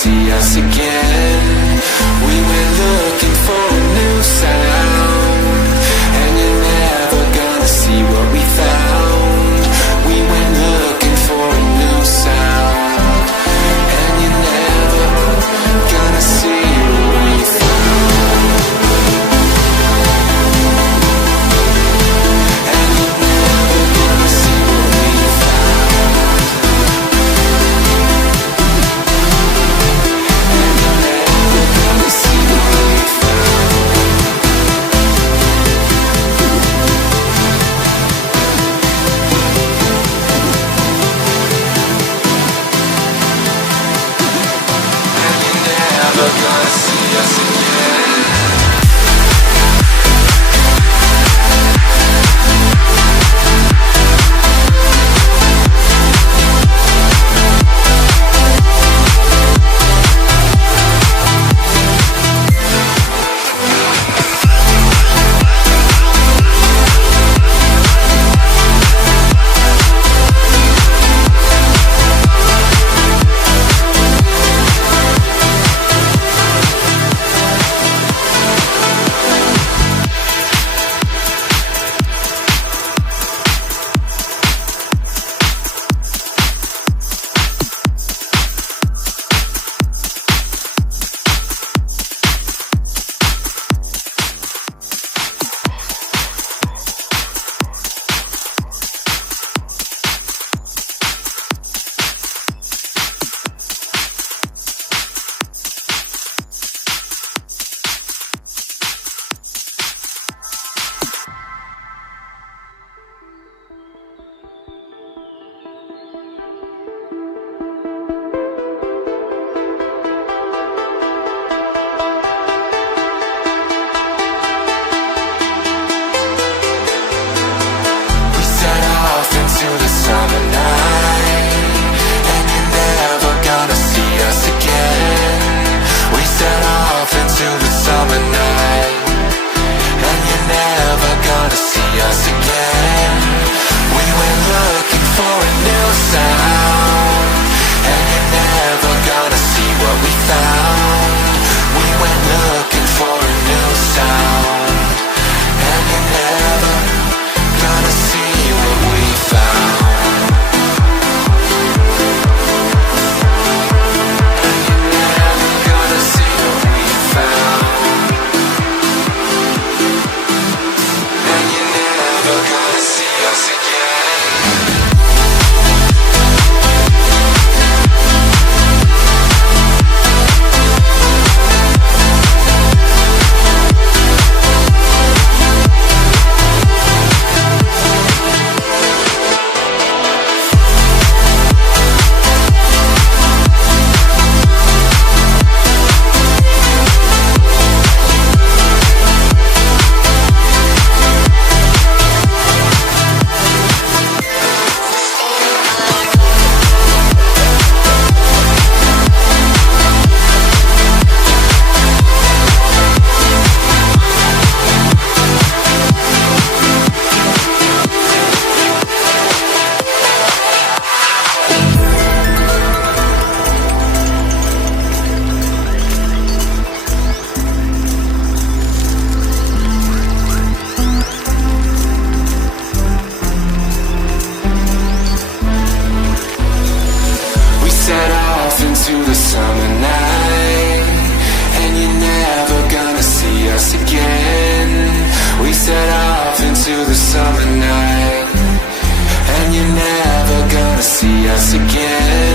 see us again. We went looking for a new sound, and you're never gonna see what we found. We went looking for a new sound, and you're never gonna see what we found. And you're never gonna see what we found. And you're never gonna see what we found. And you're never gonna see us again. We set off into the summer night, and you're never gonna see us again. We set off into the summer night, and you're never gonna see us again. We went looking for a new sound, and you're never gonna see what we found. We went looking for a new sound, and you're never gonna see what we found. And you're never gonna see what we found. And you're never gonna see us again. We set off into the summer night, and you're never gonna see us again. We set off into the summer night, and you're never gonna see us again.